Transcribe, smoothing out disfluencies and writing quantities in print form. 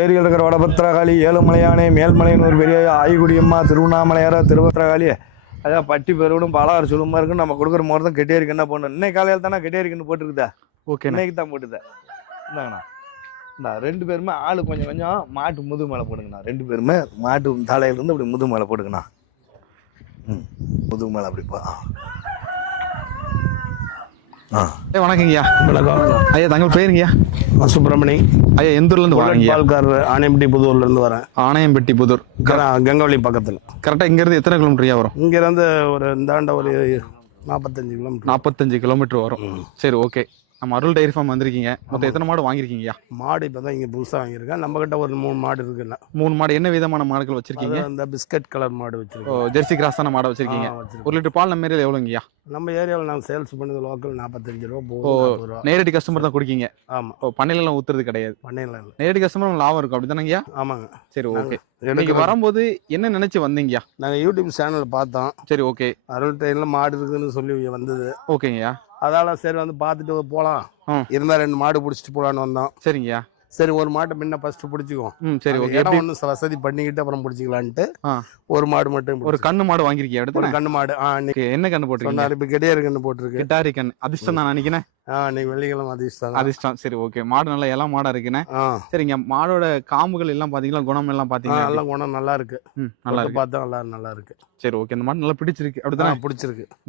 ஏரியில் இருக்கிற வடபத்திரகாளி, ஏழுமலையானே, மேல்மலையனூர் பெரிய ஆய்குடியம்மா, திருவண்ணாமலையார, திருபத்திரகாளி, அதான் பட்டி பெருவடும் பாலாறு சுழுமா இருக்குன்னு நம்ம கொடுக்குற மொத்தம் கெட்டியாருக்கு என்ன பண்ணணும். இன்னைக்கு காலையில் தானே கெட்டியாருக்குன்னு போட்டுருக்குதா? ஓகே, இன்னைக்கு தான் போட்டுதா? இந்தாங்கண்ணா, இந்த 2 பேருமே ஆளு கொஞ்சம் கொஞ்சம் மாட்டு முது மேலே போடுங்கண்ணா. 2 பேருமே மாட்டு தலையிலேருந்து அப்படி முது மேலே போடுங்கண்ணா. முதுகு மேலே அப்படிப்பா. வணக்கங்கய்யா. வணக்கம் ஐயா, தங்கள் பேருங்கய்யா? சுப்பிரமணி. ஐயா, எந்த ஊர்ல இருந்து வரீங்க? பால்காரர், ஆணையம்பட்டி புதூர்ல இருந்து வரேன். ஆணையம்பட்டி புதூர், கங்கவள்ளி பக்கத்துல. கரெக்டா இங்க இருந்து எத்தனை கிலோமீட்டர் வரும்? இங்க இருந்து ஒரு இந்தாண்ட ஒரு 45 கிலோமீட்டர். 45 கிலோமீட்டர் வரும். சரி, ஓகே. நம்ம அருள் டைரி ஃபார்ம் வந்திருக்கீங்க. மொத்தம் எத்தனை மாடு வாங்கியிருக்கீங்கய்யா? மாடு இப்பதான் இங்க புதுசா வாங்கியிருக்கேன். நம்ம கிட்ட ஒரு 3 மாடு இருக்குல்ல. 3 மாடு. என்ன விதமான மாடுகள் வச்சிருக்கீங்க? அந்த பிஸ்கட் கலர் மாடு வச்சிருக்கோம். ஜெர்சி கிராஸான மாடை வச்சிருக்கீங்க. 1 லிட்டர் பால் நம்ம ஏரியாவில் எவ்வளோங்கய்யா? நம்ம ஏரியாவில் நாங்கள் சேல்ஸ் பண்ணது லோக்கல் 45 ரூபா போகும். 40 ரூபா. நேரடி கஸ்டமர் தான் குடிக்கீங்க? ஆமா. பண்ணையிலாம் ஊத்துறது கிடையாது? பண்ணையில இல்லை. நேரடி கஸ்டமர் லாபம் இருக்கும், அப்படிதானங்கய்யா? ஆமாங்க. சரி, ஓகே. நீங்க வரும்போது என்ன நினைச்சு வந்தீங்கய்யா? நாங்கள் யூடியூப் சேனல் பார்த்தோம். சரி, ஓகே. அருள் டைன்ல மாடு இருக்குன்னு சொல்லி வந்தது. ஓகேங்கய்யா. அதால சரி வந்து பார்த்துட்டு போகலாம், இருந்தா 2 மாடு பிடிச்சிட்டு போகலான்னு வந்தோம். சரிங்கய்யா. சரி, ஒரு மாட்டை முன்ன ஃபர்ஸ்ட் பிடிச்சிக்குவோம். சரி, ஓகே. இடம் ஒன்று வசதி பண்ணிக்கிட்டு அப்புறம் பிடிச்சிக்கலான்ட்டு ஒரு மாடு மட்டும். ஒரு கண்ணு மாடு வாங்கிருக்கீங்க? ஒரு கண்ணு மாடு. என்ன கண்ணு போட்டுருக்கீங்க? இப்ப கெடியாரு கண்ணு போட்டுருக்கு. கிட்டாரி கண்ணு. அதிர்ஷ்டம் தான் நினைக்கிறேன். இன்னைக்கு வெள்ளிக்கிழமை அதிர்ஷ்டம். அதிர்ஷ்டம். சரி, ஓகே. மாடு நல்லா எல்லாம் மாடா இருக்குண்ணே. சரிங்க. மாடோட காம்புகள் எல்லாம் பாத்தீங்களா? குணம் எல்லாம் பாத்தீங்களா? எல்லாம் குணம் நல்லா இருக்கு. நல்லா இருக்கு. பார்த்தா நல்லா இருக்கு. சரி, ஓகே. இந்த மாடு நல்லா பிடிச்சிருக்கு, அப்படிதான்? பிடிச்சிருக்கு.